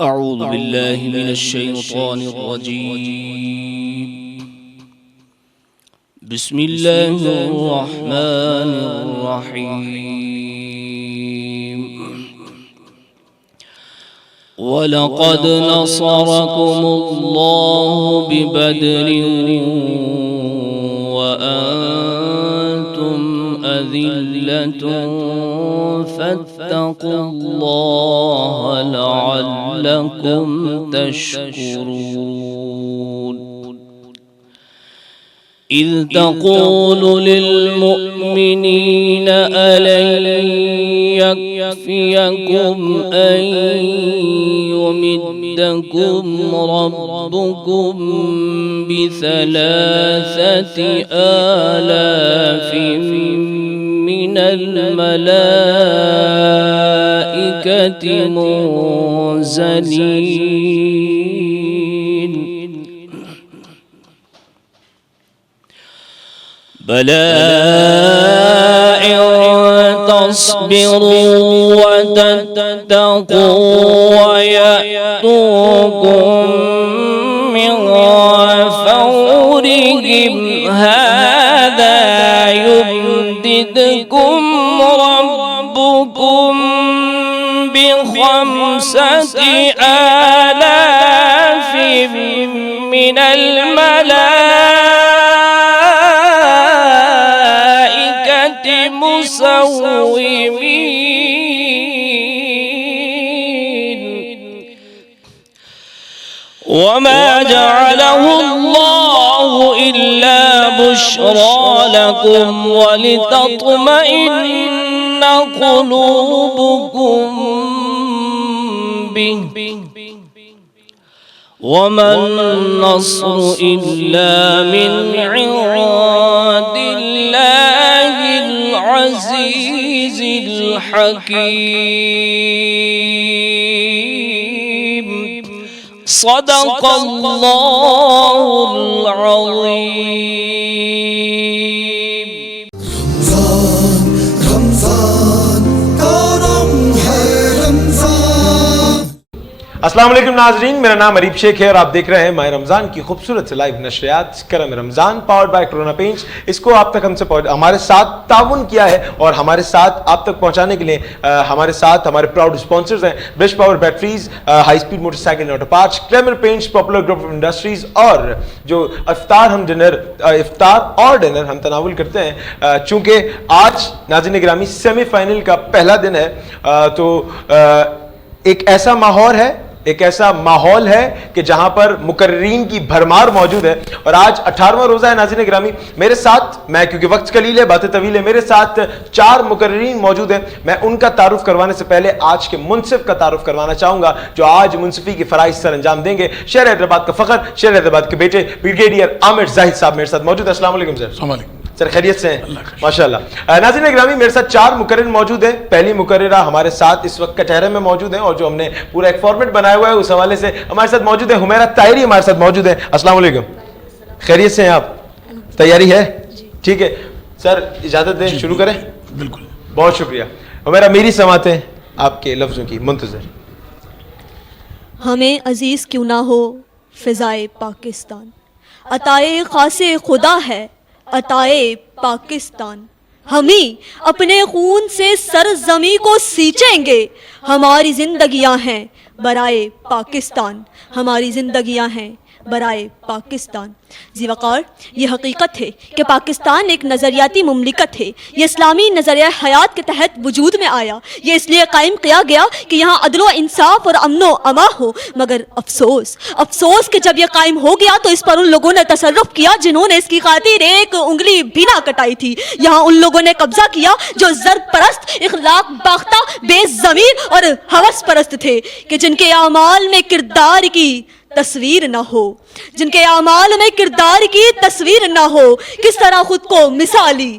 أعوذ بالله من الشيطان الرجيم. بسم الله الرحمن الرحيم. ولقد نصركم الله ببدر وأنتم أذلة فاتقوا الله لعلكم تشكرون. إذ تقول للمؤمنين ألن يكفيكم أن يمدكم ربكم ب3,000 من الملائكة منزلين. بلى إن تصبروا وتتقوا ويأتوكم من فورهم هذا يمددكم ربكم ب5,000 من الملائكة مسومين. وما جعله الله إلا بشرى لكم ولتطمئن قلوبكم به. وما النصر إلا من عند الله العزيز الحكيم. صدق الله العظيم. السلام علیکم ناظرین، میرا نام عریب شیخ ہے اور آپ دیکھ رہے ہیں ماہ رمضان کی خوبصورت سے لائیو نشریات کرم رمضان پاورڈ بائی کرونا پینٹس. اس کو آپ تک ہمارے ساتھ تعاون کیا ہے اور ہمارے ساتھ آپ تک پہنچانے کے لیے ہمارے ساتھ ہمارے پراؤڈ اسپانسرز ہیں bridge power batteries, high speed motorcycle auto parts, glamour paints, popular group of industries. اور جو افطار اور ڈنر ہم تناول کرتے ہیں، چونکہ آج ناظرین گرامی سیمی فائنل کا پہلا دن ہے، تو ایک ایسا ماحول ہے کہ جہاں پر مقررین کی بھرمار موجود ہے. اور آج 18واں روزہ ہے ناظرین گرامی. میرے ساتھ کیونکہ وقت قلیل ہے، باتیں طویل ہے، میرے ساتھ 4 مقررین موجود ہیں. میں ان کا تعارف کروانے سے پہلے آج کے منصف کا تعارف کروانا چاہوں گا جو آج منصفی کی فرائض سر انجام دیں گے. شہر حیدرآباد کا فخر، شہر حیدرآباد کے بیٹے بریگیڈیئر عامر زاہد صاحب میرے ساتھ موجود ہیں. السلام علیکم سر. السلام علیکم سر، خیریت سے ہیں؟ ماشاءاللہ. ناظرین گرامی، میرے ساتھ 4 مقرر موجود ہیں. پہلی مقررہ ہمارے ساتھ اس وقت کٹہرے میں موجود ہیں اور جو ہم نے پورا ایک فارمیٹ بنایا ہوا ہے اس حوالے سے ہمارے ساتھ موجود ہیں حمیرہ طاہری، ہمارے ساتھ موجود ہیں. السلام علیکم. خیریت سے ہیں آپ؟ تیاری ہے؟ ٹھیک ہے سر، اجازت دیں شروع کریں. بالکل، بہت شکریہ. حمیرہ میری سماعتیں آپ کے لفظوں کی منتظر. ہمیں عزیز کیوں نہ ہو فضائے پاکستان، عطائے خاص خدا ہے عطائے پاکستان. ہمیں اپنے خون سے سرزمین کو سینچیں گے. ہماری زندگیاں ہیں برائے پاکستان، ہماری زندگیاں ہیں برائے پاکستان. ذی وقار، یہ حقیقت ہے کہ پاکستان ایک نظریاتی مملکت ہے. یہ اسلامی نظریہ حیات کے تحت وجود میں آیا. یہ اس لیے قائم کیا گیا کہ یہاں عدل و انصاف اور امن و امان ہو. مگر افسوس کہ جب یہ قائم ہو گیا تو اس پر ان لوگوں نے تصرف کیا جنہوں نے اس کی خاطر ایک انگلی بھی نہ کٹائی تھی. یہاں ان لوگوں نے قبضہ کیا جو زر پرست، اخلاق باختہ، بے ضمیر اور ہوس پرست تھے، کہ جن کے اعمال میں کردار کی تصویر نہ ہو، جن کے اعمال میں کردار کی تصویر نہ ہو. کس طرح خود کو مثالی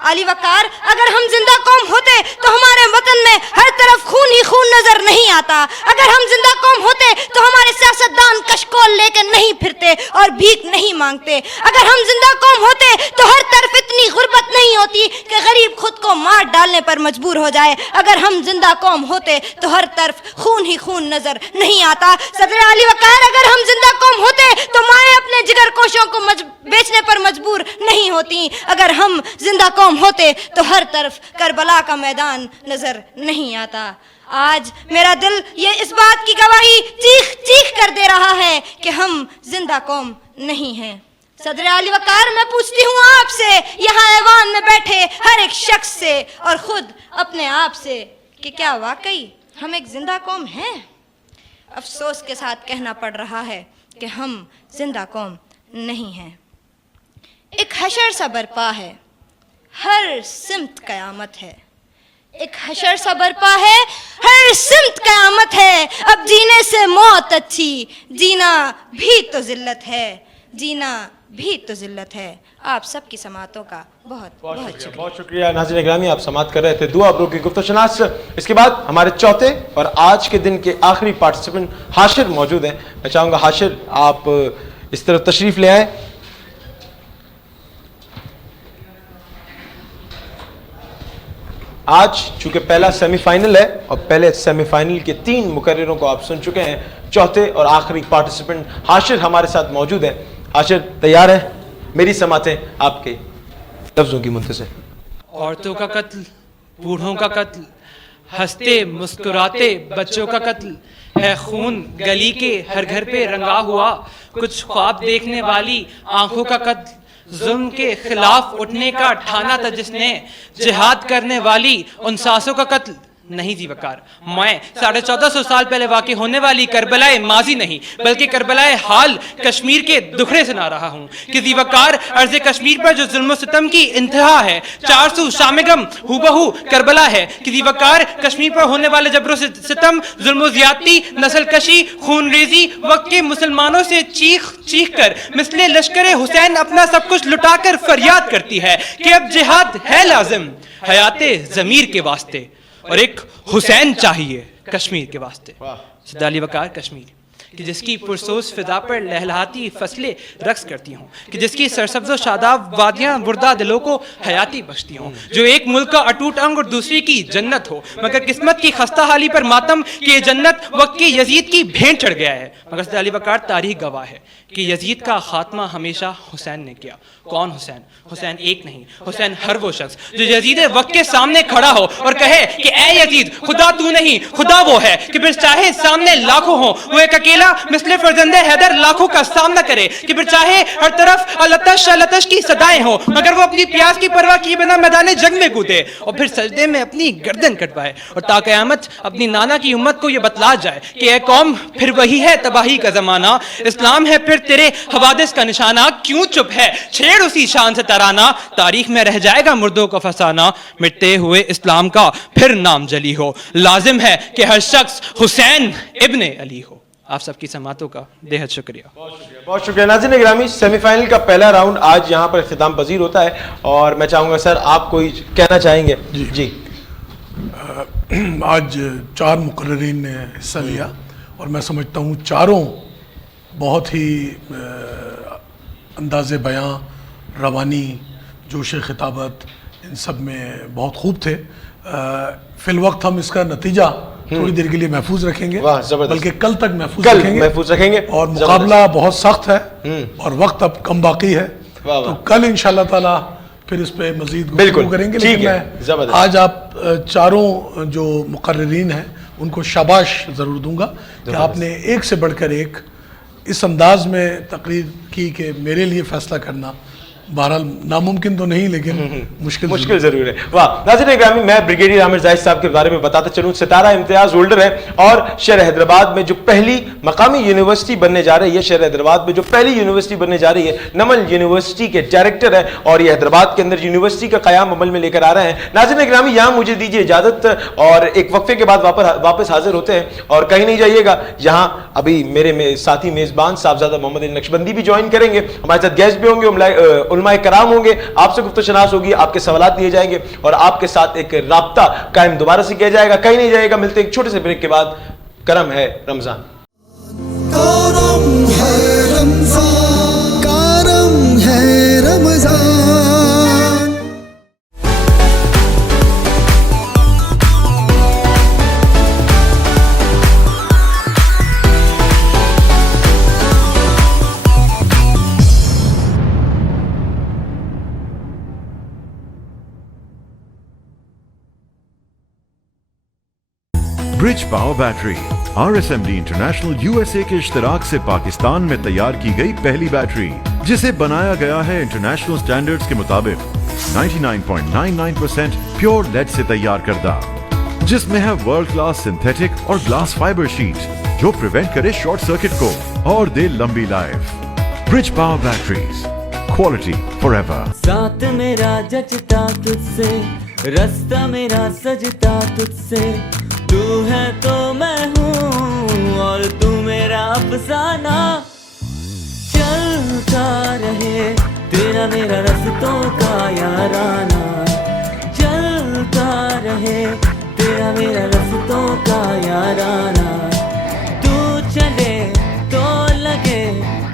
علی وقار اگر ہم زندہ قوم ہوتے تو ہمارے وطن میں ہر طرف خون ہی خون نظر نہیں آتا. اگر ہم زندہ قوم ہوتے تو ہمارے سیاستدان کشکول لے کے نہیں پھرتے اور بھیک نہیں مانگتے. اگر ہم زندہ قوم ہوتے تو ہر طرف اتنی غربت نہیں ہوتی کہ غریب خود کو مار ڈالنے پر مجبور ہو جائے. اگر ہم زندہ قوم ہوتے تو ہر طرف خون ہی خون نظر نہیں آتا. صدر علی وقار اگر ہم زندہ قوم ہوتے تو مائیں اپنے جگر کوشوں کو بیچنے پر مجبور نہیں ہوتی. اگر ہم زندہ قوم ہوتے تو ہر طرف کربلا کا میدان نظر نہیں آتا. آج میرا دل یہ اس بات کی گواہی چیخ چیخ کر دے رہا ہے کہ ہم زندہ قوم نہیں ہیں. صدر علی وقار میں پوچھتی ہوں آپ سے, یہاں ایوان میں بیٹھے ہر ایک شخص سے اور خود اپنے آپ سے, کہ کیا واقعی ہم ایک زندہ قوم ہیں؟ افسوس کے ساتھ کہنا پڑ رہا ہے کہ ہم زندہ قوم نہیں ہیں. ایک حشر سا برپا ہے, ہر سمت قیامت ہے. ایک حشر سا برپا ہے, ہر سمت قیامت ہے. اب جینے سے موت اچھی, جینا بھی تو ذلت ہے, جینا بھی تو ذلت ہے. آپ سب کی سماعتوں کا بہت بہت شکریہ. بہت شکریہ. ناظرین گرامی, آپ سماعت کر رہے تھے دعا ابرو کی گفت و شناس. اس کے بعد ہمارے چوتھے اور آج کے دن کے آخری پارٹیسپینٹ حاشر موجود ہیں. میں چاہوں گا حاشر آپ اس طرف تشریف لے آئیں. آج چونکہ پہلا سیمی فائنل ہے اور پہلے سیمی فائنل کے 3 مقرروں کو آپ سن چکے ہیں, چوتھے اور آخری پارٹیسپینٹ حاشر ہمارے ساتھ موجود ہیں. حاشر تیار ہے؟ میری سماعتیں آپ کے لفظوں کی منتظر. عورتوں کا قتل, بوڑھوں کا قتل, ہنستے مسکراتے بچوں کا قتل ہے, خون گلی کے ہر گھر پہ رنگا ہوا, کچھ خواب دیکھنے والی آنکھوں کا قتل, ظلم کے خلاف اٹھنے کا ٹھانا تھا جس نے, جہاد کرنے والی ان سانسوں کا قتل. نہیں جی وقار, میں 1450 سال پہلے واقع ہونے والی کربلائے ماضی نہیں بلکہ کربلائے حال کشمیر کے دکھڑے سنا رہا ہوں کہ جی وقار ارض کشمیر پر جو ظلم و ستم کی انتہا ہے, 400 شام غم ہو بہو کربلا ہے. کہ جی وقار کشمیر پر ہونے والے جبر و ستم, ظلم و زیادتی, نسل کشی, خون ریزی, وقت کے مسلمانوں سے چیخ چیخ کر مثل لشکر حسین اپنا سب کچھ لٹا کر فریاد کرتی ہے کہ اب جہاد ہے لازم حیات ضمیر کے واسطے, اور ایک حسین چاہیے کشمیر کے واسطے. صدر علی وقار کشمیر کہ جس کی پرسوز فضا پر لہلہاتی فصلیں رقص کرتی ہوں, کہ جس کی سرسبز و شاداب وادیاں مردہ دلوں کو حیاتی بخشتی ہوں, جو ایک ملک کا اٹوٹ انگ اور دوسری کی جنت ہو, مگر قسمت کی خستہ حالی پر ماتم کہ یہ جنت وقت کے یزید کی بھینٹ چڑھ گیا ہے. مگر صدر علی وقار تاریخ گواہ ہے کہ یزید کا خاتمہ ہمیشہ حسین نے کیا. کون حسین؟ حسین ایک نہیں, حسین ہر وہ شخص جو یزید وقت کے سامنے کھڑا ہو اور کہے کہ اے یزید خدا تو نہیں, خدا وہ ہے, کہ پھر چاہے سامنے لاکھوں ہوں وہ ایک اکیلا مثل فرزند حیدر لاکھوں کا سامنا کرے, کہ پھر چاہے ہر طرف التش التش کی صدائیں ہوں مگر وہ اپنی پیاس کی پرواہ کیے بنا میدان جنگ میں کودے اور پھر سجدے میں اپنی گردن کٹوائے, اور تا قیامت اپنی نانا کی امت کو یہ بتلا جائے کہ اے قوم پھر وہی ہے تباہی کا زمانہ, اسلام ہے پھر تیرے حوادث کا نشانہ, کیوں چپ ہے چھیڑ اسی شان سے ترانہ, تاریخ میں رہ جائے گا مردوں کا فسانہ, مٹتے ہوئے اسلام کا پھر نام جلی ہو, لازم ہے کہ ہر شخص حسین ابن علی ہو. آپ سب کی سماعتوں کا بہت شکریہ. بہت شکریہ. ناظرین گرامی, سیمی فائنل کا پہلا راؤنڈ آج یہاں پر اختتام پذیر ہوتا ہے, اور میں چاہوں گا سر آپ کوئی کہنا چاہیں گے؟ جی. آج 4 مقررین نے حصہ لیا اور میں سمجھتا ہوں چاروں بہت ہی انداز بیاں, روانی, جوش خطابت, ان سب میں بہت خوب تھے. فی الوقت ہم اس کا نتیجہ تھوڑی دیر کے لیے محفوظ رکھیں گے, بلکہ کل تک محفوظ رکھیں گے, اور مقابلہ بہت سخت ہے اور وقت اب کم باقی ہے, تو کل انشاءاللہ تعالیٰ پھر اس پہ مزید گفتگو کریں گے. لیکن میں آج آپ چاروں جو مقررین ہیں ان کو شاباش ضرور دوں گا کہ آپ نے ایک سے بڑھ کر ایک اس انداز میں تقریر کی کہ میرے لیے فیصلہ کرنا بہرحال ناممکن تو نہیں لیکن مشکل ضرور ہے. واہ. ناظرین گرامی, میں بریگیڈیئر عامر زاہد صاحب کے بارے میں بتاتا چلوں, ستارہ امتیاز ہولڈر ہے اور شہر حیدرآباد میں جو پہلی مقامی یونیورسٹی بننے جا رہی ہے, شہر حیدرآباد میں جو پہلی یونیورسٹی بننے جا رہی ہے, نمل یونیورسٹی کے ڈائریکٹر ہے, اور یہ حیدرآباد کے اندر یونیورسٹی کا قیام عمل میں لے کر آ رہے ہیں. ناظرین گرامی, یہاں مجھے دیجیے اجازت, اور ایک وقفے کے بعد واپس حاضر ہوتے ہیں, اور کہیں نہیں جائیے گا. یہاں ابھی میرے ساتھی میزبان صاحبزادہ محمد علی نقشبندی بھی جوائن کریں گے, ہمارے ساتھ گیسٹ بھی ہوں گے, علماء کرام ہوں گے, آپ سے گفتگو شناس ہوگی, آپ کے سوالات لیے جائیں گے اور آپ کے ساتھ ایک رابطہ قائم دوبارہ سے کیا جائے گا. کہیں نہیں جائے گا, ملتے ایک چھوٹے سے بریک کے بعد. کرم ہے رمضان. کرم ہے رمضان, کرم ہے رمضان. Bridge power battery RSMD international USA کے اشتراک سے پاکستان میں تیار کی گئی پہلی بیٹری, جسے بنایا گیا ہے انٹرنیشنل سٹینڈرڈز کے مطابق 99.99% پیور لیڈ سے تیار کردہ, جس میں ہے ورلڈ کلاس سنتھیٹک اور گلاس فائبر شیٹ جو پریونٹ کرے شارٹ سرکٹ کو اور دے لمبی life. Bridge power batteries, quality for ever. ساتھ میرا جچتا تجھ سے, رستہ میرا سجتا تجھ سے, تو ہے تو میں ہوں اور تو میرا افسانہ. چلتا رہے تیرا میرا رستوں کا یارانہ, چلتا رہے تیرا میرا رستوں کا یارانہ. تو چلے تو لگے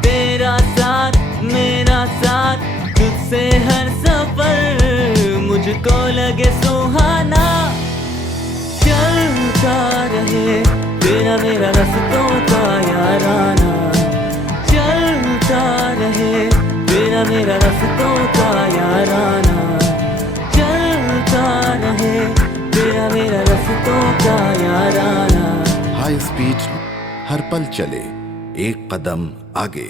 تیرا ساتھ میرا ساتھ, تجھ سے ہر سفر مجھ کو لگے سہانا. چلتا رہے تیرا میرا رستوں کا یارانہ, چلتا رہے تیرا میرا رستوں کا یارانہ, چلتا رہے تیرا میرا رستوں کا یارانہ. ہائی اسپیڈ ہر پل چلے ایک قدم آگے.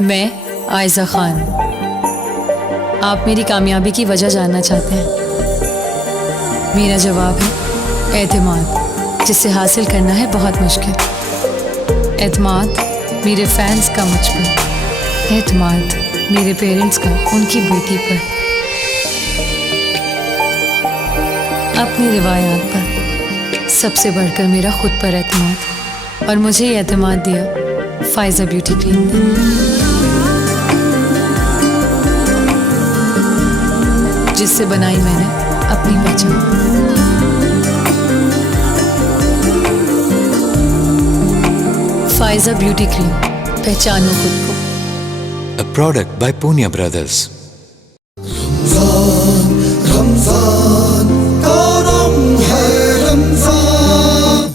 میں عائزہ خان. آپ میری کامیابی کی وجہ جاننا چاہتے ہیں. میرا جواب ہے اعتماد, جسے حاصل کرنا ہے بہت مشکل. اعتماد میرے فینس کا مجھ پر, اعتماد میرے پیرنٹس کا ان کی بیٹی پر, اپنی روایات پر, سب سے بڑھ کر میرا خود پر اعتماد. اور مجھے یہ اعتماد دیا فائزہ بیوٹی کریم نے, جس سے بنائی میں نے اپنی پہچان. فائزہ بیوٹی کریم, پہچانو خود کو. A product by Punya Brothers. Ramzan Ramzan کرم ہے رمضان.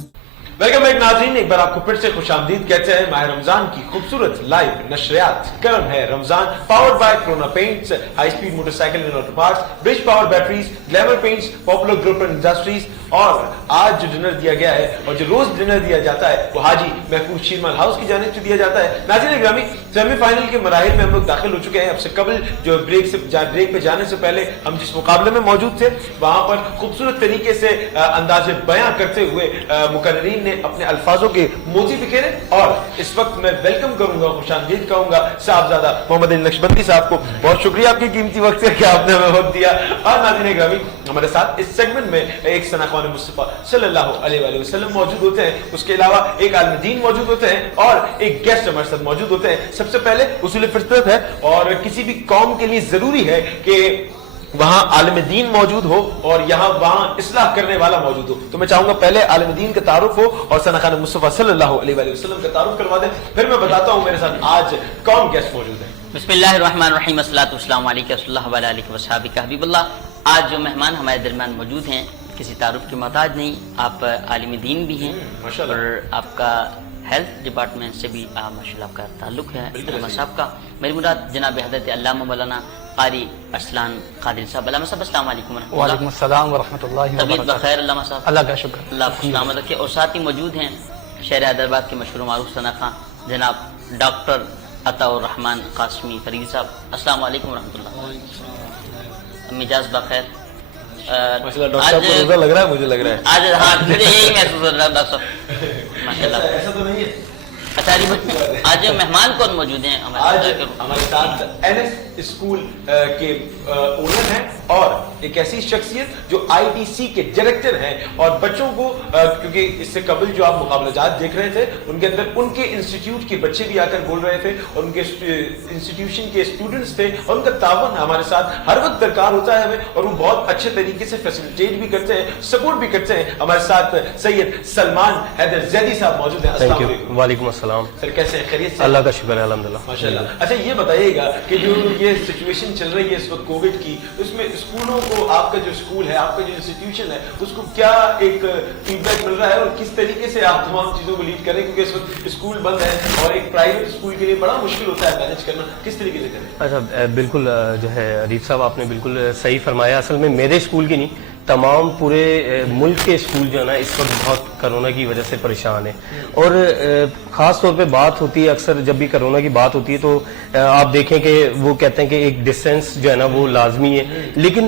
ویلکم بیک ناظرین, ایک بار آپ کو پھر سے خوش آمدید کہتے ہیں ماہ رمضان کی خوبصورت لائیو نشریات کرم ہے رمضان, powered by Corona paints, high speed motorcycle and auto parts, bridge power batteries, glamour paints, popular group and industries. اور آج جو ڈنر دیا گیا ہے اور جو روز ڈنر دیا جاتا ہے وہ حاجی محفوظ شیرمال ہاؤس کی جانب سے دیا جاتا ہے. ناظرین گرامی, سیمی فائنل کے مراحل میں ہم لوگ داخل ہو چکے ہیں. اب سے قبل جو بریک پہ جانے سے پہلے ہم جس مقابلے میں موجود تھے وہاں پر خوبصورت طریقے سے انداز بیاں کرتے ہوئے مقررین نے اپنے الفاظوں کے موتی بکھیرے. اور اس وقت میں ویلکم کروں گا, خوش آمدید کہوں گا صاحبزادہ محمد علی نقشبندی صاحب کو. بہت شکریہ آپ کی قیمتی وقت سے کہ آپ نے ہمیں وقت دیا. اور ناظرین گرامی, ہمارے ساتھ اس سیگمنٹ میں ایک ثناء خوان مصطفیٰ صلی اللہ علیہ وآلہ وسلم موجود ہوتے ہیں, اس کے علاوہ ایک عالم دین موجود ہوتے ہیں اور ایک گیسٹ ہمارے ساتھ موجود ہوتے ہیں. سب سے پہلے اصول فطرت ہے اور کسی بھی قوم کے لیے ضروری ہے کہ وہاں عالم دین موجود ہو اور وہاں اصلاح کرنے والا موجود ہو. تو میں چاہوں گا پہلے عالم دین کا تعارف ہو اور ثناء خوان مصطفیٰ صلی اللہ علیہ وآلہ وسلم کا تعارف کروا دیں, پھر میں بتاتا ہوں میرے ساتھ آج کون گیسٹ موجود ہیں. بسم اللہ الرحمن الرحیم, الصلاۃ والسلام علیکم صلی اللہ علیہ وسلم حبیب اللہ. آج جو مہمان ہمارے درمیان موجود ہیں کسی تعارف کے محتاج نہیں, آپ عالم دین بھی ہیں اور آپ کا ہیلتھ ڈپارٹمنٹ سے بھی ماشاء اللہ آپ کا تعلق ہے علامہ صاحب کا. میری مراد جناب حضرت علامہ مولانا قاری ارسلان قادری صاحب. علامہ صاحب السلام علیکم ورحمۃ اللہ. وعلیکم السلام ورحمۃ اللہ طبیعت وبرکاتہ. بخیر علامہ صاحب؟ اللہ کا شکر. اللہ آپ کو سلامت رکھے. اور ساتھ ہی موجود ہیں شہر حیدرآباد کے مشہور معروف ثناء خواں جناب ڈاکٹر عطاء الرحمان قاسمی فرید صاحب. السلام علیکم ورحمۃ اللہ. مجاز بخیر. ڈاکٹر صاحب کو روزہ لگ رہا ہے, مجھے لگ رہا ہے آج. ہاں مجھے یہی محسوس ہو رہا ہے ڈاکٹر صاحب ماشاء اللہ. ایسا تو نہیں ہے, اچھا علی بھائی آج مہمان کون موجود ہیں ہمارے ساتھ NS اسکول کے اونر ہیں اور ایک ایسی شخصیت جو IDC کے ڈائریکٹر ہیں اور بچوں کو کیونکہ اس سے قبل جو آپ مقابلہ جات دیکھ رہے تھے ان کے اندر ان کے انسٹیٹیوٹ کے بچے بھی آ کر بول رہے تھے اور ان کے انسٹیٹیوشن کے اسٹوڈنٹس تھے اور ان کا تعاون ہمارے ساتھ ہر وقت درکار ہوتا ہے ہمیں اور وہ بہت اچھے طریقے سے فیسیلیٹیٹ بھی کرتے ہیں سپورٹ بھی کرتے ہیں. ہمارے ساتھ سید سلمان حیدر زیدی صاحب موجود ہیں. السلام علیکم. وعلیکم السلام. سر کیسے ہیں؟ خیریت سے؟ اللہ کا شکر ہے الحمدللہ. ماشاءاللہ. اچھا یہ بتائیے گا کہ جو یہ سچویشن چل رہی ہے اس وقت کووڈ کی اس میں اسکولوں کو آپ کا جو اسکول ہے آپ کا جو انسٹیٹیوشن ہے اس کو کیا ایک فیڈ بیک مل رہا ہے اور کس طریقے سے آپ تمام چیزوں کو لیڈ کریں کیونکہ اس وقت اسکول بند ہے اور ایک پرائیویٹ اسکول کے لیے بڑا مشکل ہوتا ہے مینیج کرنا کس طریقے سے کریں؟ اچھا بالکل جو ہے ریف صاحب آپ نے بالکل صحیح فرمایا. اصل میں میرے اسکول کی نہیں تمام پورے ملک کے اسکول جو ہے نا اس وقت بہت کرونا کی وجہ سے پریشان ہیں اور خاص طور پہ بات ہوتی ہے اکثر جب بھی کرونا کی بات ہوتی ہے تو آپ دیکھیں کہ وہ کہتے ہیں کہ ایک ڈسٹینس جو ہے نا وہ لازمی ہے لیکن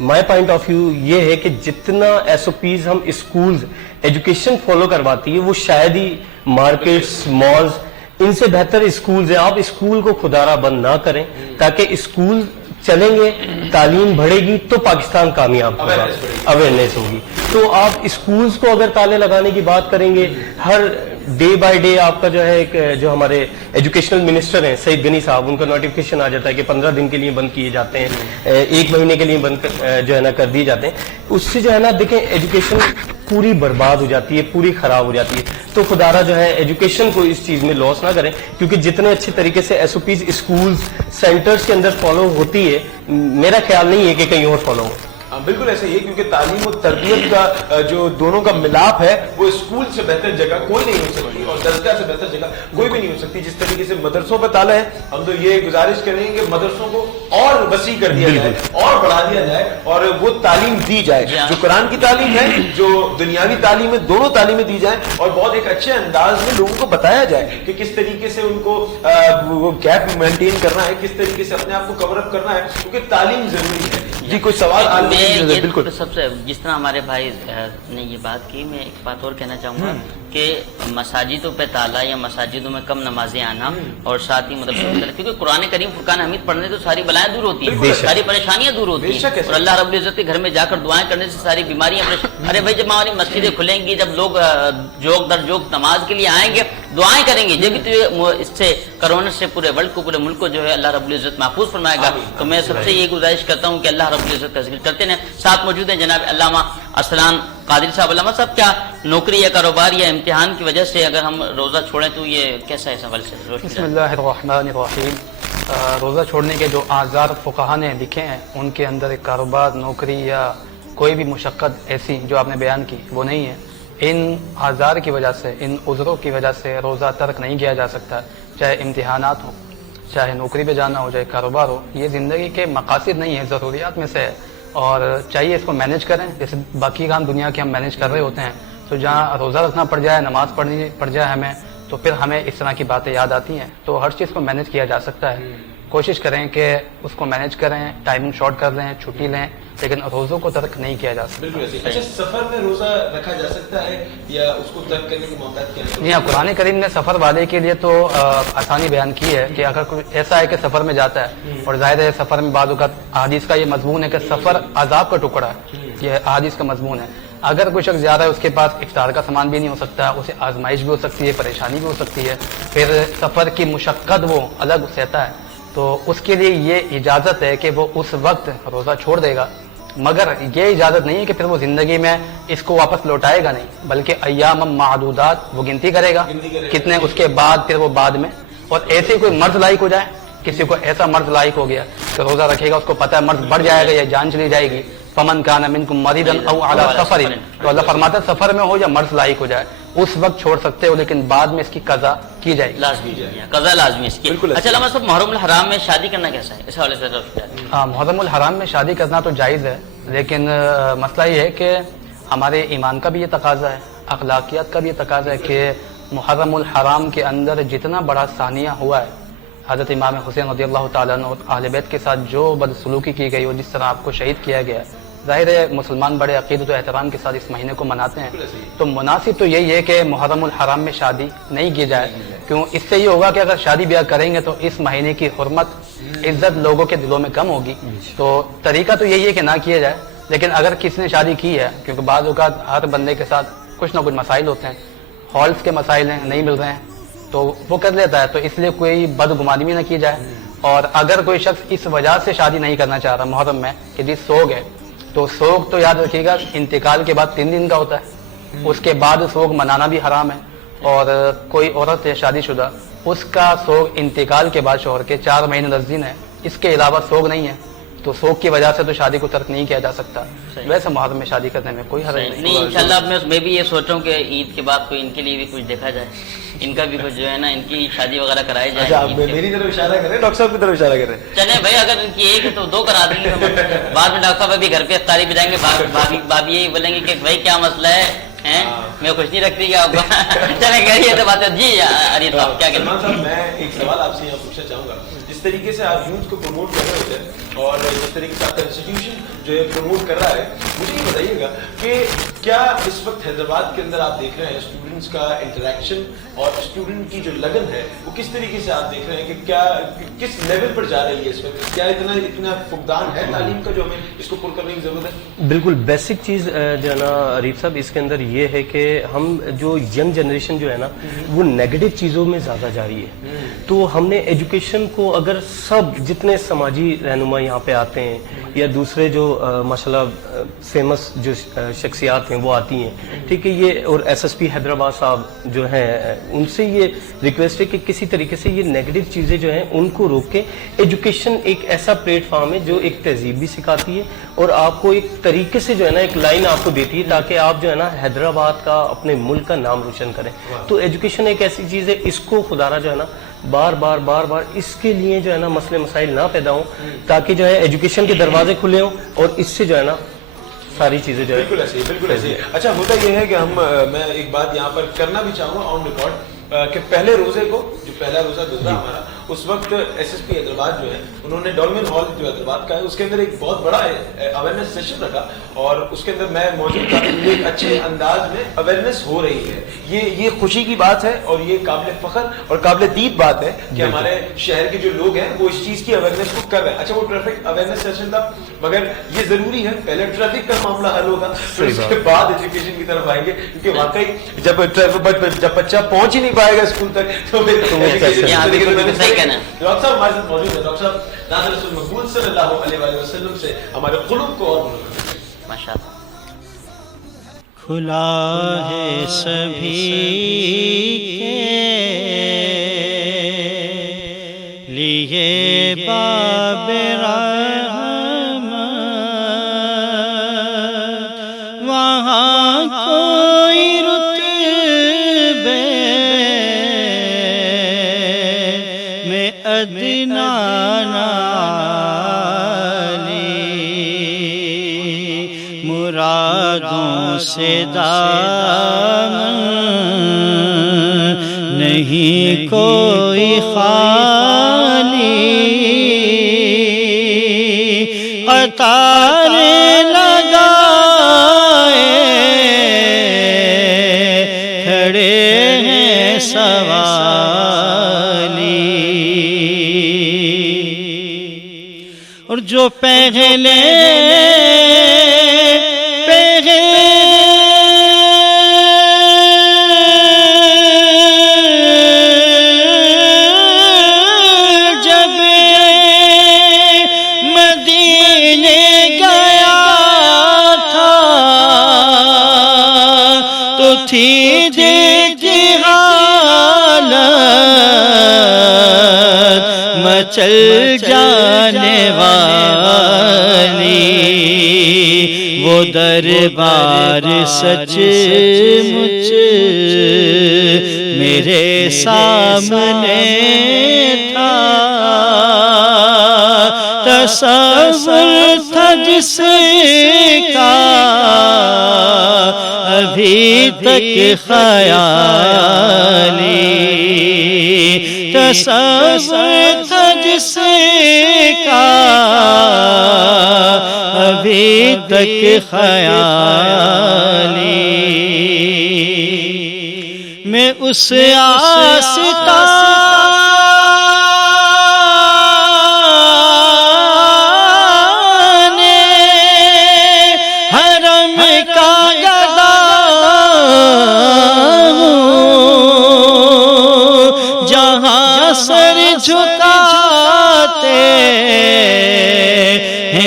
مائی پوائنٹ آف ویو یہ ہے کہ جتنا SOPs ہم اسکولز ایجوکیشن فالو کرواتی ہے وہ شاید ہی مارکیٹس مالز ان سے بہتر اسکولز ہیں. آپ اسکول کو خدارہ بند نہ کریں تاکہ اسکول چلیں گے تعلیم بڑھے گی تو پاکستان کامیاب ہوگا اویئرنیس ہوگی. تو آپ اسکولز کو اگر تالے لگانے کی بات کریں گے ہر ڈے بائی ڈے آپ کا جو ہے جو ہمارے ایجوکیشنل منسٹر ہیں سعید غنی صاحب ان کا نوٹیفیکیشن آ جاتا ہے کہ 15 دن کے لیے بند کیے جاتے ہیں 1 مہینے کے لیے بند جو ہے نا کر دیے جاتے ہیں. اس سے جو ہے نا دیکھیں ایجوکیشن پوری برباد ہو جاتی ہے پوری خراب ہو جاتی ہے. تو خدارہ جو ہے ایجوکیشن کو اس چیز میں لاس نہ کریں کیونکہ جتنے اچھے طریقے سے SOPs اسکولز سینٹرز کے اندر فالو ہوتی ہے میرا خیال نہیں ہے کہ کہیں اور فالو ہو. بالکل ایسا ہی ہے کیونکہ تعلیم و تربیت کا جو دونوں کا ملاپ ہے وہ اسکول سے بہتر جگہ کوئی نہیں ہو سکتی اور درسگاہ سے بہتر جگہ کوئی بھی نہیں ہو سکتی. جس طریقے سے مدرسوں پہ تالا ہے ہم تو یہ گزارش کریں گے کہ مدرسوں کو اور وسیع کر دیا جائے اور بڑھا دیا جائے اور وہ تعلیم دی جائے جو قرآن کی تعلیم ہے جو دنیاوی تعلیم ہے دونوں تعلیمیں دی جائیں اور بہت ایک اچھے انداز میں لوگوں کو بتایا جائے کہ کس طریقے سے ان کو وہ گیپ مینٹین کرنا ہے کس طریقے سے اپنے آپ کو کور اپ کرنا ہے کیونکہ تعلیم ضروری ہے. جی کوئی سوال بالکل سب سے جس طرح ہمارے بھائی نے یہ بات کی میں ایک بات اور کہنا چاہوں گا کہ مساجدوں پہ تالا یا مساجدوں میں کم نمازیں آنا اور ساتھ ہی مدرسوں کی طرف کیونکہ قرآن کریم فرقان حمید پڑھنے تو ساری بلائیں دور ہوتی ہیں ساری پریشانیاں دور ہوتی ہیں اور اللہ رب العزت کے گھر میں جا کر دعائیں کرنے سے ساری بیماریاں ارے بھائی جب ہماری مسجدیں کھلیں گی جب لوگ جوک در جوک نماز کے لیے آئیں گے دعائیں کریں گے جب تو اس سے کرونا سے پورے ورلڈ کو پورے ملک کو جو ہے اللہ رب العزت محفوظ فرمائے گا. تو میں سب سے یہ گزارش کرتا ہوں کہ اللہ رب العزت کا ذکر کرتے ہیں. ساتھ موجود ہیں جناب علامہ ارسلان قادری صاحب. علامہ صاحب کیا نوکری یا کاروبار یا امتحان کی وجہ سے اگر ہم روزہ چھوڑیں تو یہ کیسا ہے سوال سے؟ بسم اللہ الرحمن الرحیم. روزہ چھوڑنے کے جو اعذار فقہا نے لکھے ہیں ان کے اندر ایک کاروبار نوکری یا کوئی بھی مشقت ایسی جو آپ نے بیان کی وہ نہیں ہے. ان اعذار کی وجہ سے ان عذروں کی وجہ سے روزہ ترک نہیں کیا جا سکتا چاہے امتحانات ہوں چاہے نوکری پہ جانا ہو چاہے کاروبار ہو. یہ زندگی کے مقاصد نہیں ہے ضروریات میں سے ہے اور چاہیے اس کو مینیج کریں جیسے باقی کام دنیا کے ہم مینیج کر رہے ہوتے ہیں. تو جہاں روزہ رکھنا پڑ جائے نماز پڑھنی پڑ جائے ہمیں تو پھر ہمیں اس طرح کی باتیں یاد آتی ہیں. تو ہر چیز کو مینیج کیا جا سکتا ہے. کوشش کریں کہ اس کو مینیج کریں ٹائمنگ شارٹ کر لیں چھٹی لیں لیکن روزوں کو ترک نہیں کیا جا سکتا. بالکل. اچھا سفر میں روزہ رکھا جا سکتا ہے یا اس کو ترک کرنے کی محتاط کیا ہے؟ جی ہاں قرآن کریم نے سفر والے کے لیے تو آسانی بیان کی ہے کہ اگر کوئی ایسا ہے کہ سفر میں جاتا ہے اور ظاہر ہے سفر میں بعض اوقات احادیث کا یہ مضمون ہے کہ سفر عذاب کا ٹکڑا ہے یہ احادیث کا مضمون ہے. اگر کوئی شخص زیادہ ہے اس کے پاس افطار کا سامان بھی نہیں ہو سکتا اسے آزمائش بھی ہو سکتی ہے پریشانی بھی ہو سکتی ہے پھر سفر کی مشقت وہ الگ سہتا ہے تو اس کے لیے یہ اجازت ہے کہ وہ اس وقت روزہ چھوڑ دے گا. مگر یہ اجازت نہیں ہے کہ پھر وہ زندگی میں اس کو واپس لوٹائے گا نہیں بلکہ ایام معدودات وہ گنتی کرے گا کتنے اس کے بعد پھر وہ بعد میں. اور ایسے کوئی مرض لائق ہو جائے کسی کو ایسا مرض لائق ہو گیا کہ روزہ رکھے گا اس کو پتہ ہے مرض بڑھ جائے گا یا جان چلی جائے گی فمن کان منکم مریضا او علی سفر تو اللہ فرماتا ہے سفر میں ہو یا مرض لائق ہو جائے اس وقت چھوڑ سکتے ہو لیکن بعد میں اس کی قضا کی جائے گی لازمی قضا لازمی اس کی. اچھا علامہ صاحب محرم الحرام میں شادی کرنا کیسا ہے اس حوالے سے؟ ہاں محرم الحرام میں شادی کرنا تو جائز ہے لیکن مسئلہ یہ ہے کہ ہمارے ایمان کا بھی یہ تقاضا ہے اخلاقیات کا بھی یہ تقاضا ہے کہ محرم الحرام کے اندر جتنا بڑا ثانیہ ہوا ہے حضرت امام حسین رضی اللہ تعالیٰ عنہ اور اہل بیت کے ساتھ جو بدسلوکی کی گئی اور جس طرح آپ کو شہید کیا گیا ظاہر ہے مسلمان بڑے عقیدت و احترام کے ساتھ اس مہینے کو مناتے ہیں، تو مناسب تو یہی ہے کہ محرم الحرام میں شادی نہیں کی جائے، کیوں اس سے یہ ہوگا کہ اگر شادی بیاہ کریں گے تو اس مہینے کی حرمت عزت لوگوں کے دلوں میں کم ہوگی، تو طریقہ تو یہی ہے کہ نہ کیا جائے۔ لیکن اگر کسی نے شادی کی ہے، کیونکہ بعض اوقات ہر بندے کے ساتھ کچھ نہ کچھ مسائل ہوتے ہیں، ہالس کے مسائل ہیں، نہیں مل رہے ہیں، تو وہ کر لیتا ہے، تو اس لیے کوئی بدگمانی بھی نہ کی جائے۔ اور اگر کوئی شخص اس وجہ سے شادی نہیں کرنا چاہ رہا محرم میں کہ جس سوگ ہے، تو سوگ تو یاد رکھیے گا انتقال کے بعد 3 دن کا ہوتا ہے، اس کے بعد سوگ منانا بھی حرام ہے۔ اور کوئی عورت ہے شادی شدہ، اس کا سوگ انتقال کے بعد شوہر کے 4 مہینے 10 دن ہے، اس کے علاوہ سوگ نہیں ہے، تو سوگ کی وجہ سے تو شادی کو ترک نہیں کیا جا سکتا۔ ویسے محرم میں شادی کرنے میں کوئی حرج نہیں۔ انشاءاللہ میں بھی یہ سوچوں کہ عید کے بعد کوئی ان کے لیے بھی کچھ دیکھا جائے، ان کا بھی کچھ جو ہے نا ان کی شادی وغیرہ کرائی جائے۔ اچھا، آپ میری طرف اشارہ کریں، ڈاکٹر صاحب کی طرف اشارہ کریں۔ چلے بھائی، اگر ان کی ایک ہے تو 2 کرا دیں گے، بعد میں ڈاکٹر صاحب ابھی گھر پہ افطاری پہ جائیں گے، بھابھی یہی بولیں گے کہ بھائی کیا مسئلہ ہے، میں خوش نہیں رکھتی کیا آپ کو؟ چلے کہیے تو بات ہے۔ جی علی صاحب کیا کہتے ہیں؟ میں ایک سوال آپ سے یہاں پوچھنا چاہوں گا، جس طریقے سے آپ یوتھ کو پروموٹ کر رہے ہوتے ہیں اور جس طریقے سے آپ کا انسٹیٹیوشن جو ہے پروموٹ کر رہا ہے، مجھے یہ بتائیے گا کہ کیا اس وقت حیدرآباد کے اندر آپ دیکھ رہے ہیں اسٹوڈنٹس کا انٹریکشن اور اسٹوڈنٹ کی جو لگن ہے وہ کس طریقے سے آپ دیکھ رہے ہیں کہ کیا کس لیول پر جا رہی ہے اس وقت؟ کیا اتنا فقدان ہے تعلیم کا جو ہمیں اس کو پر کرنے کی ضرورت ہے؟ بالکل بیسک چیز جو ہے نا ریف صاحب، اس کے اندر یہ ہے کہ ہم جو ینگ جنریشن جو ہے نا وہ نیگیٹو چیزوں میں زیادہ جا رہی ہے، تو ہم نے ایجوکیشن کو اگر سب جتنے سماجی رہنما یہاں پہ آتے ہیں یا دوسرے جو ماشاءاللہ فیمس جو شخصیات ہیں وہ آتی ہیں، ٹھیک ہے، یہ اور ایس ایس پی حیدرآباد صاحب جو ہیں ان سے یہ ریکویسٹ ہے کہ کسی طریقے سے یہ نیگیٹو چیزیں جو ہیں ان کو روک کے ایجوکیشن ایک ایسا پلیٹ فارم ہے جو ایک تہذیب بھی سکھاتی ہے اور آپ کو ایک طریقے سے جو ہے نا ایک لائن آپ کو دیتی ہے تاکہ آپ جو ہے نا حیدرآباد کا اپنے ملک کا نام روشن کریں۔ تو ایجوکیشن ایک ایسی چیز ہے، اس کو خدا را جو ہے نا بار بار اس کے لیے جو ہے نا مسئلے مسائل نہ پیدا ہوں تاکہ جو ہے ایجوکیشن کے دروازے کھلے ہوں اور اس سے جو ہے نا ساری چیزیں جو ہے بالکل ایسے بالکل ایسے۔ اچھا، ہوتا یہ ہے کہ میں ایک بات یہاں پر کرنا بھی چاہوں گا آن ریکارڈ کہ پہلے روزے کو جو پہلا روزہ گزرا ہمارا، اس وقت ایس ایس پی حیدرآباد جو ہے انہوں نے ڈولمن ہال جو حیدرآباد کا ہے اس کے اندر ایک بہت بڑا اویئرنیس سیشن رکھا اور اس کے اندر میں موجود تھا۔ ایک اچھے انداز میں اویئرنیس ہو رہی ہے، یہ خوشی کی بات ہے اور یہ قابل فخر اور قابل دید بات ہے کہ ہمارے شہر کے جو لوگ ہیں وہ اس چیز کی اویئرنیس کو کر رہے ہیں۔ اچھا، وہ ٹریفک اویئرنیس سیشن تھا، مگر یہ ضروری ہے پہلے ٹریفک کا معاملہ حل ہوگا پھر اس کے بعد ایجوکیشن کی طرف آئیں گے، کیونکہ واقعی جب بچہ پہنچ ہی نہیں پائے گا اسکول تک تو ڈاکٹر صاحب ہمارے ساتھ موجود ہے۔ ڈاکٹر صاحب، ناظر رسول مقبول صلی اللہ علیہ وآلہ وسلم سے ہمارے قلوب کو اور ماشاءاللہ کھلا ہے سبھی کے لیے باب رحمت، وہاں کوئی رتبے میں ادنا مرادوں سے دامن نہیں کوئی خالی، قطار لگائے کھڑے ہیں سوالی، اور جو پہلے تھی دیکھی حالت مچل جانے والی، وہ دربار سچ مچ میرے سامنے تھا، تصور تھا جس کا ابھی تک خیالی، تصور تھا جس کا ابھی تک خیالی میں اس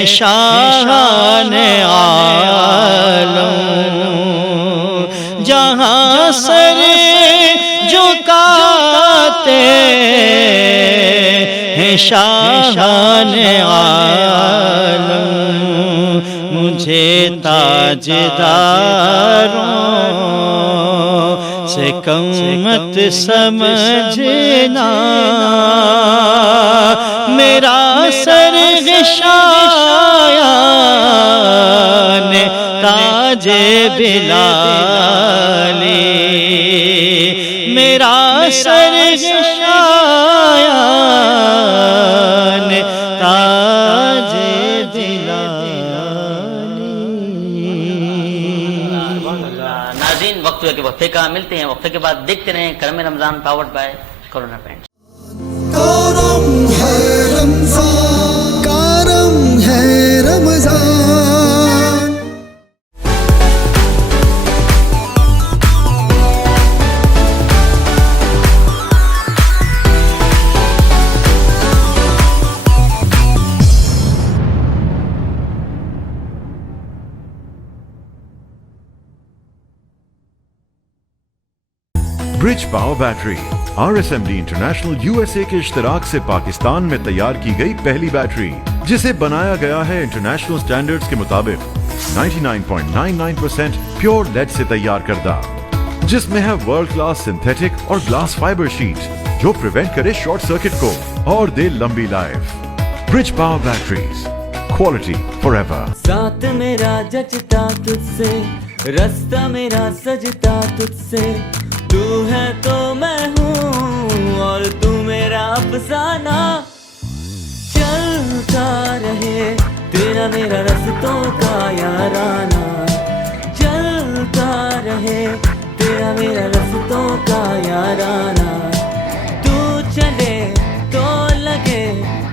شان عالم جہاں سر جھکاتے ہیں شان عالم مجھے تاجداروں سے کم مت سمجھنا میرا سر شایان تاج بلالی میرا سر شایان تاج ناظرین وقت ہوا کہ وقفے کا ملتے ہیں، وقفے کے بعد دیکھتے رہیں کرم رمضان پاورڈ بائی کورونا پینٹس۔ کرم ہے رمضان، کرم ہے رمضان۔ Bridge power battery RSMD international USA کے اشتراک سے پاکستان میں تیار کی گئی پہلی بیٹری، جسے بنایا گیا ہے انٹرنیشنل سٹینڈرڈز کے مطابق 99.99% پیور لیڈ سے تیار کردہ، جس میں ہے ورلڈ کلاس سنتھیٹک اور گلاس فائبر شیٹ جو پریونٹ کرے شارٹ سرکٹ کو اور دے لمبی life. Bridge power batteries, quality for ever. ساتھ میرا جچتا تجھ سے، رستہ میرا سجتا تجھ سے، تو ہے تو میں ہوں اور تو میرا افسانہ، چلتا رہے تیرا میرا رستوں کا یارانہ، چلتا رہے تیرا میرا رستوں کا یارانہ، تو چلے تو لگے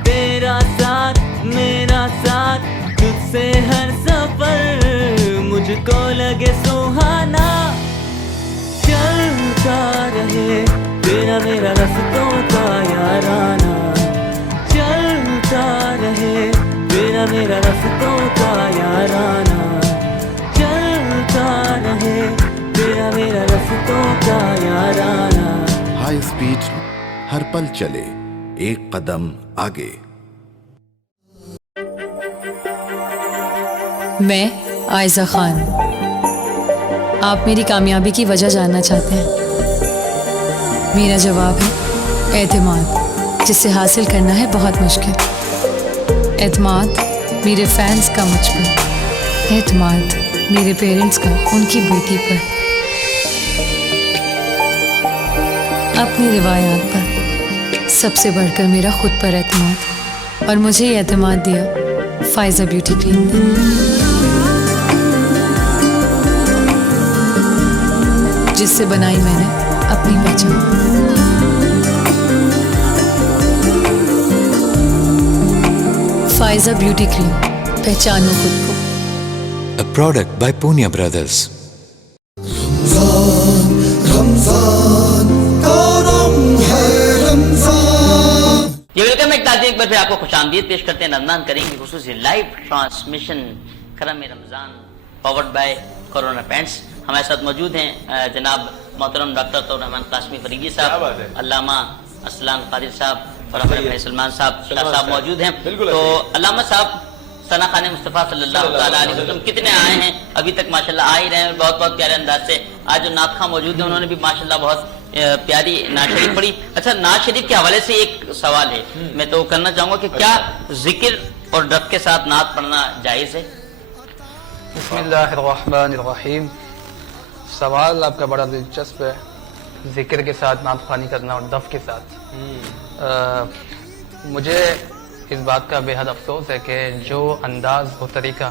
تیرا ساتھ میرا ساتھ، تجھ سے ہر سفر مجھ کو لگے سہانا، چلتا رہے تیرا میرا رستوں کا یارانہ، چلتا رہے تیرا میرا رستوں کا یارانہ، چلتا رہے تیرا میرا رستوں کا یارانہ۔ ہائی اسپیڈ ہر پل چلے ایک قدم آگے۔ میں عائزہ خان، آپ میری کامیابی کی وجہ جاننا چاہتے ہیں؟ میرا جواب ہے اعتماد، جسے حاصل کرنا ہے بہت مشکل۔ اعتماد میرے فینس کا مجھ پر، اعتماد میرے پیرنٹس کا ان کی بیٹی پر، اپنی روایات پر، سب سے بڑھ کر میرا خود پر اعتماد، اور مجھے یہ اعتماد دیا فائزہ بیوٹی کریم نے۔ جس سے بنائی میں نے اپنی پہچان۔ فائزہ بیوٹی کریم، پہچانو خود کو۔ A product by Punya Brothers. Ramzan Ramzan کرم ہے رمضان۔ یہ ویلکم ایک تازی ایک بار پھر آپ کو خوش آمدید پیش کرتے ہیں رمضان کریم کی خصوصی لائیو ٹرانسمیشن کرم رمضان پاورڈ بائی کورونا پینٹس۔ ہمارے ساتھ موجود ہیں جناب محترم ڈاکٹر طور رحمان قاسمی فریدی صاحب، علامہ اسلام قادر صاحب اور ہمارے سلمان صاحب شاہ صاحب موجود ہیں۔ تو علامہ صاحب، ثنا خان مصطفیٰ صلی اللہ علیہ وسلم کتنے آئے ہیں ابھی تک، ماشاءاللہ آ ہی رہے ہیں بہت بہت پیارے انداز سے۔ آج جو نعت خواں موجود ہیں انہوں نے بھی ماشاءاللہ بہت پیاری نعت شریف پڑھی۔ اچھا، نعت شریف کے حوالے سے ایک سوال ہے، میں تو کرنا چاہوں گا کہ کیا ذکر اور ڈف کے ساتھ نعت پڑھنا جائز ہے؟ بسم اللہ الرحمن الرحیم۔ سوال آپ کا بڑا دلچسپ ہے، ذکر کے ساتھ نعت خوانی کرنا اور دف کے ساتھ۔ مجھے اس بات کا بے حد افسوس ہے کہ جو انداز و طریقہ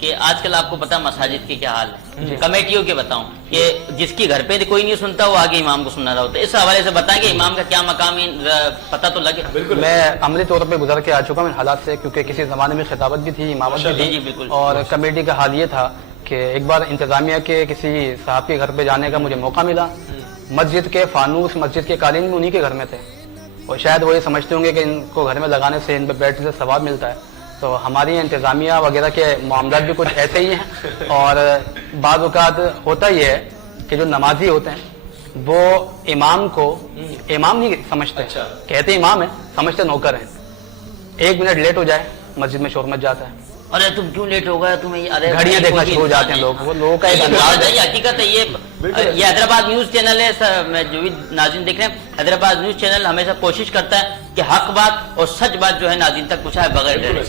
کہ آج کل آپ کو پتا مساجد کے کیا حال ہے، کمیٹیوں کے بتاؤں کہ جس کی گھر پہ کوئی نہیں سنتا وہ آگے امام کو سنا رہا ہوتا ہے. اس حوالے سے بتائیں کہ امام کا کیا مقام ہے، پتہ تو لگے. میں عملی طور پہ گزر کے آ چکا ہوں ان حالات سے، کیونکہ کسی زمانے میں خطابت بھی تھی، امامت بھی تھی، اور کمیٹی کا حال یہ تھا کہ ایک بار انتظامیہ کے کسی صاحب کے گھر پہ جانے کا مجھے موقع ملا. مسجد کے فانوس، مسجد کے قالین بھی انہی کے گھر میں تھے، اور شاید وہ یہ سمجھتے ہوں گے کہ ان کو گھر میں لگانے سے ان پہ بیٹھنے سے ثواب ملتا ہے. تو ہماری انتظامیہ وغیرہ کے معاملات بھی کچھ ایسے ہی ہیں. اور بعض اوقات ہوتا یہ ہے کہ جو نمازی ہوتے ہیں وہ امام کو امام نہیں سمجھتے، کہتے امام ہیں، سمجھتے نوکر ہیں. 1 منٹ لیٹ ہو جائے مسجد میں شور مچ جاتا ہے. ارے تم کیوں لیٹ ہو گیا، تمہیں گھڑیاں دیکھنا شروع ہو جاتے ہیں لوگ. وہ لوگوں کا ایک انداز ہے. حقیقت ہے. یہ حیدرآباد نیوز چینل ہے، میں جو بھی ناظرین دیکھ رہے ہیں، حیدرآباد نیوز چینل ہمیشہ کوشش کرتا ہے کہ حق بات اور سچ بات جو ہے ناظرین تک پہنچائے بغیر ڈرے.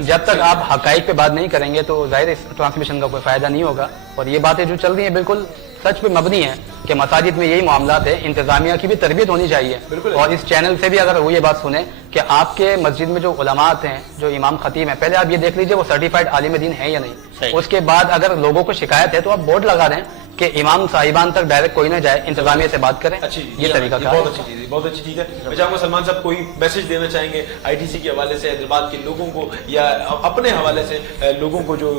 جب تک آپ حقائق پہ بات نہیں کریں گے تو ظاہر اس ٹرانسمیشن کا کوئی فائدہ نہیں ہوگا. اور یہ باتیں جو چل رہی ہیں بالکل سچ پہ مبنی ہے کہ مساجد میں یہی معاملات ہے. انتظامیہ کی بھی تربیت ہونی چاہیے، اور اس چینل سے بھی اگر وہ یہ بات سنیں کہ آپ کے مسجد میں جو علماء ہیں، جو امام خطیب ہیں، پہلے آپ یہ دیکھ لیجئے وہ سرٹیفائڈ عالم دین ہے یا نہیں. اس کے بعد اگر لوگوں کو شکایت ہے تو آپ بورڈ لگا دیں کہ امام صاحبان تک ڈائریکٹ کوئی نہ جائے، انتظامیہ سے بات کریں. یہ طریقہ کار ہے. بہت اچھی چیز ہے، بہت اچھی چیز ہے. میں چاہوں گا سلمان صاحب کوئی میسج دینا چاہیں گے ITC کے حوالے سے حیدرآباد کے لوگوں کو، یا اپنے حوالے سے لوگوں کو جو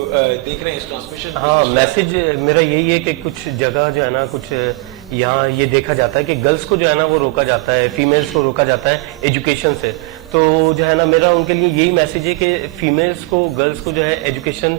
دیکھ رہے ہیں اس ٹرانسمیشن؟ ہاں، میسج میرا یہی ہے کہ کچھ جگہ جو ہے نا، کچھ یہاں یہ دیکھا جاتا ہے کہ گرلس کو جو ہے نا وہ روکا جاتا ہے، فیمیلز کو روکا جاتا ہے ایجوکیشن سے. تو جو ہے نا میرا ان کے لیے یہی میسج ہے کہ فیمیلز کو، گرلس کو جو ہے ایجوکیشن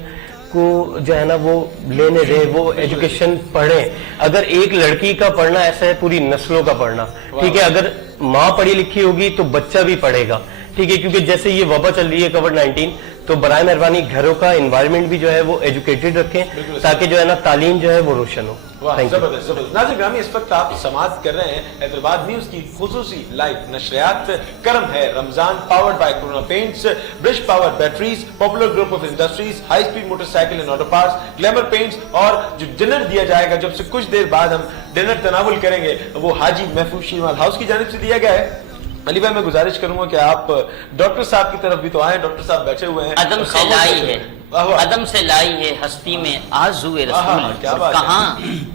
کو جو ہے نا وہ لینے دیں، وہ ایجوکیشن پڑھیں. اگر ایک لڑکی کا پڑھنا ایسا ہے پوری نسلوں کا پڑھنا، ٹھیک ہے. اگر ماں پڑھی لکھی ہوگی تو بچہ بھی پڑھے گا، ٹھیک ہے. کیونکہ جیسے یہ وبا چل رہی ہے کووڈ-19، تو برائے مہربانی گھروں کا انوائرمنٹ بھی جو ہے وہ ایجوکیٹڈ رکھیں تاکہ جو ہے نا تعلیم جو ہے وہ روشن ہو. زبردست زبردست. ناظرین گرامی، اس وقت آپ سماعت کر رہے ہیں حیدرآباد نیوز کی خصوصی لائیو نشریات کرم ہے رمضان، powered by Corona paints, bridge power batteries, popular group of industries, high speed motorcycle and auto parts, glamour paints. اور جو ڈنر دیا جائے گا، جب سے کچھ دیر بعد ہم ڈنر تناول کریں گے، وہ حاجی محفوظ شیروال ہاؤس کی جانب سے دیا گیا ہے. علی بھائی میں گزارش کروں گا کہ آپ ڈاکٹر صاحب کی طرف بھی تو آئیں. ڈاکٹر صاحب بیٹھے ہوئے ہیں. عدم سے لائی ہے، عدم سے لائی ہے ہستی میں آرزوئے رسول،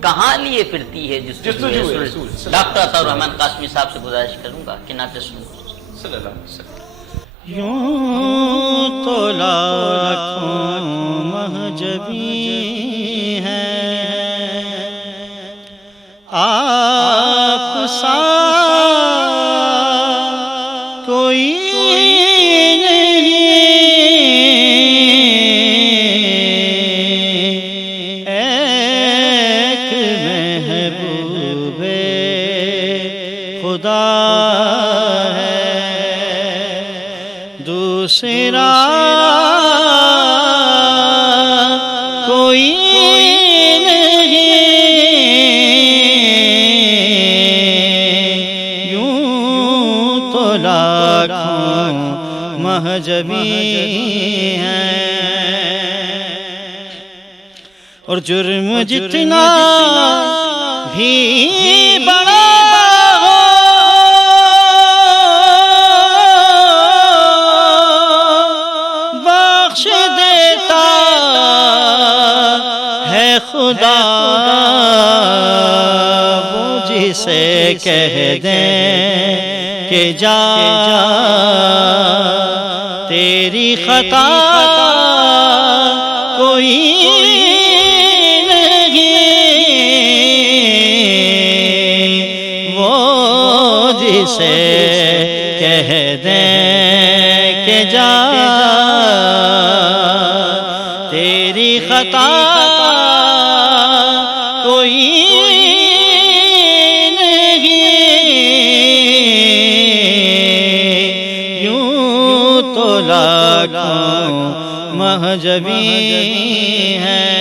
کہاں لیے پھرتی ہے جستجوئے رسول. ڈاکٹر عطا الرحمن قاسمی صاحب سے گزارش کروں گا کہ نعت سنو. صلی اللہ علیہ وسلم. یوں تو لاکھوں مہجبی ہیں آپ سا کوئی نہیں، ایک محبوب خدا ہے، دوسرا کوئی نہیں. یوں تو لاکھوں مہجبی ہیں، اور جرم جتنا بھی بڑا ہو بخش دیتا ہے خدا. وہ جسے کہہ دیں کہ جا تیری خطا کوئی نہیں، وہ جسے کہہ دیں کہ جا تیری خطا کوئی مہجبی ہیں.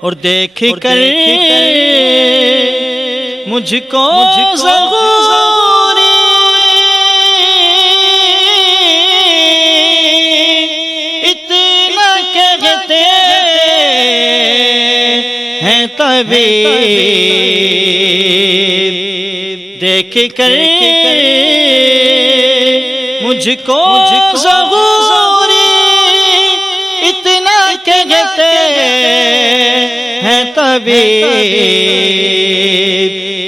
اور دیکھ کر مجھ کو ضروری اتنا کہتے ہیں طبیب، دیکھ کر مجھ کو ضروری اتنا کہتے ہیں طبیب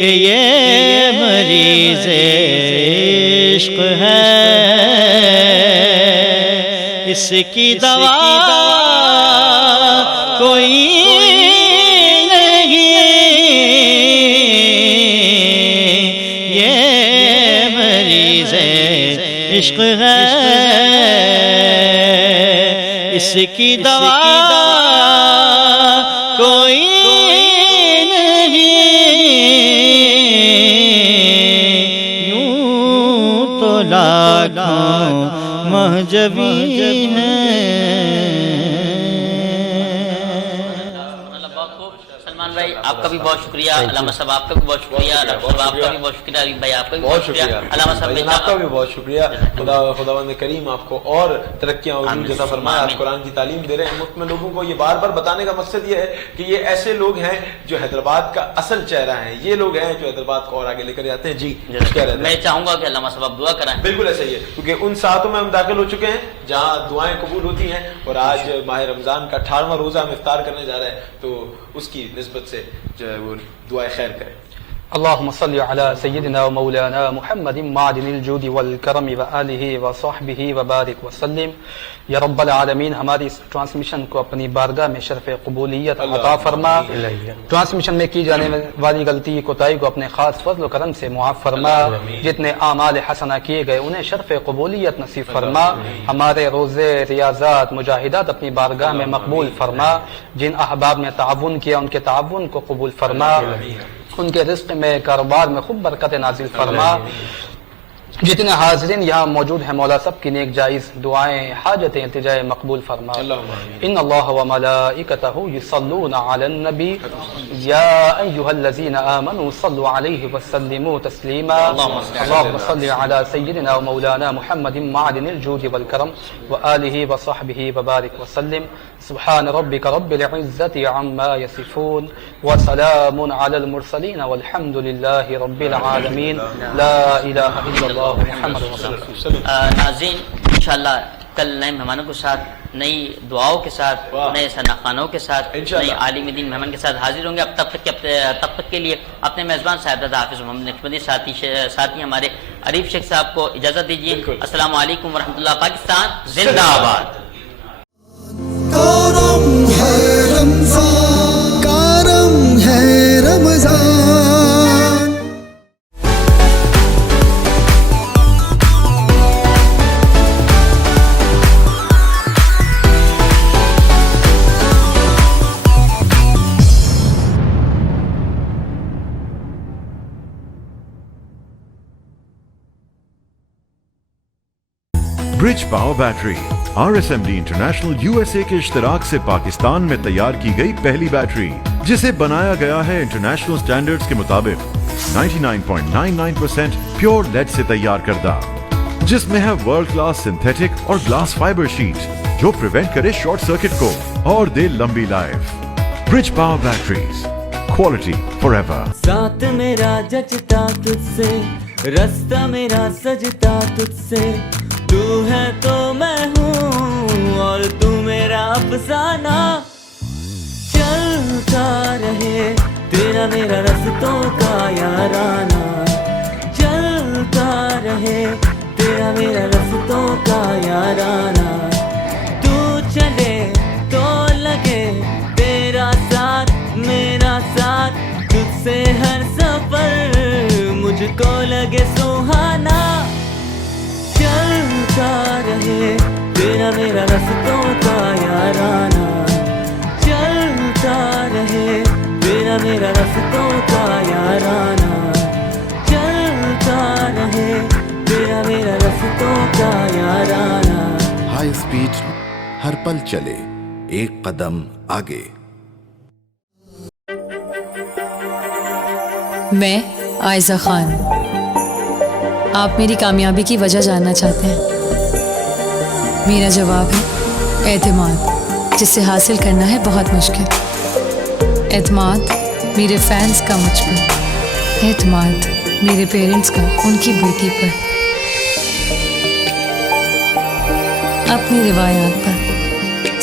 کہ یہ مریض عشق ہے، اس کی دوا کوئی عشق ہے، اس کی دوا کوئی نہیں، یوں تو لاکھوں مہجبی ہیں۔ آپ کا بھی بہت شکریہ، علامہ صاحب آپ کا بھی بہت شکریہ، ڈاکٹر صاحب آپ کا بھی بہت شکریہ، علی بھائی آپ کا بھی بہت شکریہ، علامہ صاحب آپ کا بھی بہت شکریہ۔ خداوند کریم آپ کو اور ترقیاں اور عزت فرمائے۔ آپ قرآن کی تعلیم دے رہے ہیں مفت میں لوگوں کو۔ یہ بار بار بتانے کا مقصد یہ ہے کہ یہ ایسے لوگ ہیں جو حیدرآباد کا اصل چہرہ ہیں، یہ لوگ ہیں جو حیدرآباد کو اور آگے لے کر جاتے ہیں۔ جی میں چاہوں گا کہ علامہ صاحب آپ دعا کرائیں۔ بالکل ایسا ہی ہے، کیونکہ ان ساعتوں میں ہم داخل ہو چکے ہیں جہاں دعائیں قبول ہوتی ہیں، اور آج ماہ رمضان کا 18واں روزہ ہم افطار کرنے جا رہے ہیں، تو اس کی نسبت سے جو ہے وہ دعائیں خیر کریں۔ اللهم صل على سيدنا ومولانا محمد معدن الجود والكرم وآلہ وصحبہ وبارک وسلم۔ یا رب العالمین، ہماری اس ٹرانسمیشن کو اپنی بارگاہ میں شرف قبولیت عطا فرما، ٹرانسمیشن میں کی جانے والی غلطی کوتاہی کو اپنے خاص فضل و کرم سے معاف فرما، جتنے اعمال حسنہ کیے گئے انہیں شرف قبولیت نصیب فرما، ہمارے روزے ریاضات مجاہدات اپنی بارگاہ میں مقبول فرما، جن احباب نے تعاون کیا ان کے تعاون کو قبول فرما، ان کے رزق میں کاروبار میں خوب برکت نازل فرما، جتنے حاضرین یہاں موجود ہیں مولا سب کی نیک جائز دعائیں حاجتیں التجائیں مقبول فرما۔ ان اللہ وملائکتہ یصلون علی النبی یا ایھا الذین آمنوا صلوا علیہ وسلموا تسلیما۔ اللهم صل علی سیدنا ومولانا محمد معدن الجود والکرم وآلہ وصحبہ وبارک وسلم۔ سبحان ربک رب العزة عما یصفون وسلام علی المرسلین والحمد للہ رب العالمین۔ لا الہ الا اللہ محمد رسول اللہ۔ ناظرین انشاءاللہ کل نئے مہمانوں کے ساتھ، نئی دعاؤں کے ساتھ، نئے ثناخانوں کے ساتھ، نئے عالم دین مہمان کے ساتھ حاضر ہوں گے۔ اب تب تک کے لیے اپنے میزبان صاحبزادہ حافظ محمد نقشبندی ساتھی ہمارے عریف شیخ صاحب کو اجازت دیجیے۔ السلام علیکم ورحمۃ اللہ۔ پاکستان زندہ آباد۔ کرم ہے رمضان، کرم ہے رمضان۔ Bridge power battery RSMD international USA کے اشتراک سے پاکستان میں تیار کی گئی پہلی بیٹری، جسے بنایا گیا ہے انٹرنیشنل سٹینڈرڈز کے مطابق 99.99% پیور لیڈ سے تیار کردہ، جس میں ہے ورلڈ کلاس سنتھیٹک اور گلاس فائبر شیٹ جو پریونٹ کرے شارٹ سرکٹ کو اور دے لمبی life. Bridge power batteries, quality for ever. ساتھ میرا جچتا تجھ سے، رستہ میرا سجتا تجھ سے، تو ہے تو میں ہوں اور تو میرا افسانہ، چلتا رہے تیرا میرا رستوں کا یارانہ، چلتا رہے تیرا میرا رستوں کا یارانہ، تو چلے تو لگے تیرا ساتھ میرا ساتھ، تجھ سے ہر سفر مجھ کو لگے سہانا، چلتا رہے تیرا میرا رستوں کا یارانہ، چلتا رہے تیرا میرا رستوں کا یارانہ، چلتا رہے تیرا میرا رستوں کا یارانہ۔ ہائی اسپیڈ ہر پل چلے ایک قدم آگے۔ میں عائزہ خان، آپ میری کامیابی کی وجہ جاننا چاہتے ہیں؟ میرا جواب ہے اعتماد، جسے حاصل کرنا ہے بہت مشکل۔ اعتماد میرے فینس کا مجھ پر، اعتماد میرے پیرنٹس کا ان کی بیٹی پر، اپنی روایات پر،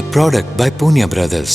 A product by Punya Brothers.